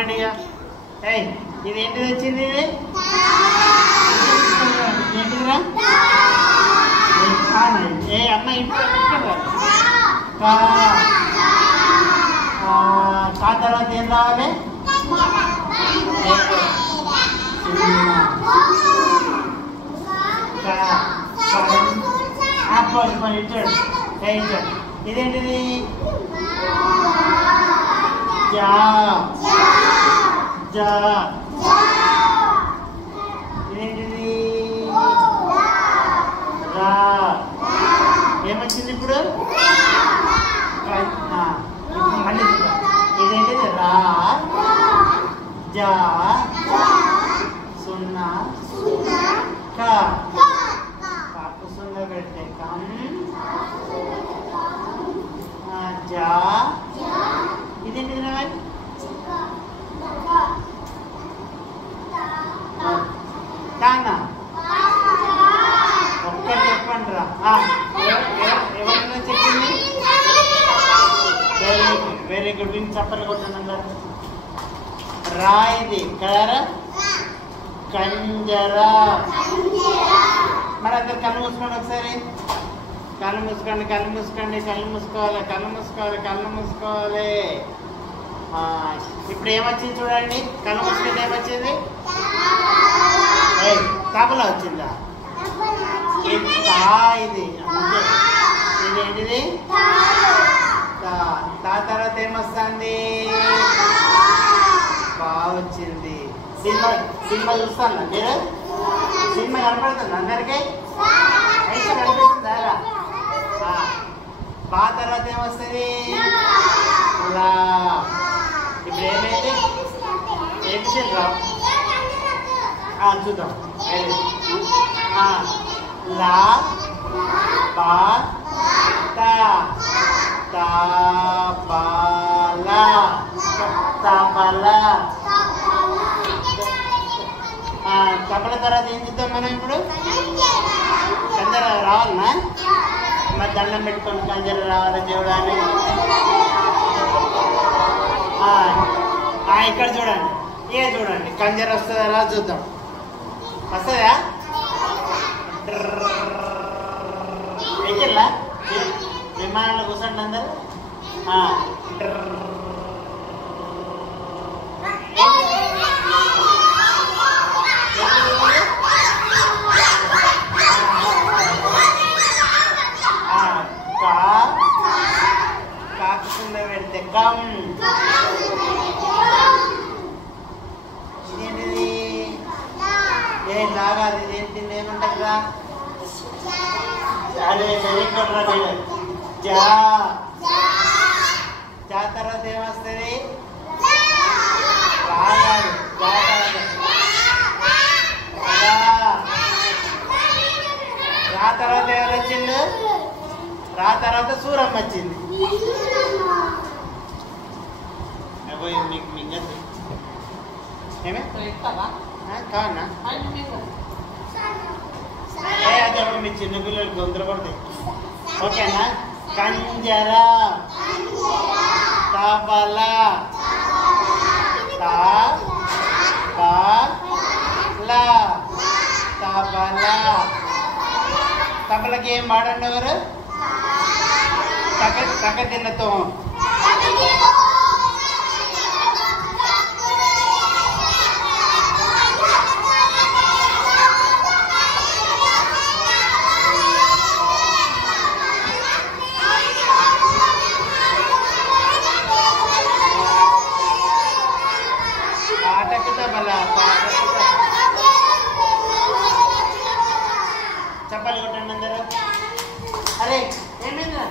చూడండి ఇక. ఏయ్ ఇది ఏంటిది వచ్చింది? ఇది ఏంటిదిరా? ఏ అమ్మ ఇప్పుడు కా తర్వాత ఏం రావాలి? ఇచ్చాడు. ఇచ్చాడు. ఇదేంటిది? జా జా. ఇదేంటిది? రా. ఏమొచ్చింది ఇప్పుడు? మళ్ళీ ఇదేంటిది? రా జా సున్నా కా. కాకు సున్నా పెడితే కం జా. ఇదేంటిది? తానా ఒక్కటి చెప్పండి రా. ఎవరైనా చెప్పింది? Very good. విని చప్పలు కొట్టాను. రా ఇది కదరా? కంజరా. మరి అందరు కళ్ళు మూసుకోండి ఒకసారి. కళ్ళు మూసుకోండి, కళ్ళు మూసుకోండి, కళ్ళు మూసుకోవాలి, కళ్ళు మూసుకోవాలి, కళ్ళు మూసుకోవాలి. ఇప్పుడు ఏమొచ్చింది చూడండి. కళ్ళు మూసుకుంటే ఏమొచ్చింది? తబలా వచ్చిందా? ఇది ఇదేంటిది? తా తర్వాత ఏమొస్తుంది? బాగా వచ్చింది. సినిమా చూస్తాను మీరు? సినిమా కనపడుతుంది అందరికీ? అయితే కనిపిస్తుందా? బా తర్వాత ఏమొస్తుంది? లా. ఇప్పుడు ఏమైంది? ఏమి రా చూద్దాం. లా బా తా తబలా. తబలా. తబల తర్వాత ఏం చూద్దాం మనం ఇప్పుడు? కంజర రావాలనా? మరి దండం పెట్టుకోండి. కంజర రావాలి దేవుడు అని. ఇక్కడ చూడండి. చూడండి కంజర వస్తుందా రా చూద్దాం. వస్తుందా? ఎక్కిల్లా విమానంలో కూర్చోండి అందరు. కాకుండా పెడితే కం. ఇదేంటిది? లాగాది. ఇదేంటిది? ఏమంటారా? అదే వెరీ గుడ్ రా. జా. జా తర్వాత ఏమొస్తుంది? రాగాదు. జా రా తర్వాత ఎవరు వచ్చిండు? రా తర్వాత సూరమ్మ వచ్చింది. ఏమే కావన్నా? అదే మీ చిన్న పిల్లలు గొంతులు పడతాయి. ఓకేనా? కంజరా తబలా తబలా తబలా. తబలకి ఏం వాడండి ఎవరు? తక తిన్నతో. చప్పలు కొట్టండి అందరూ. అరే ఏమైందా?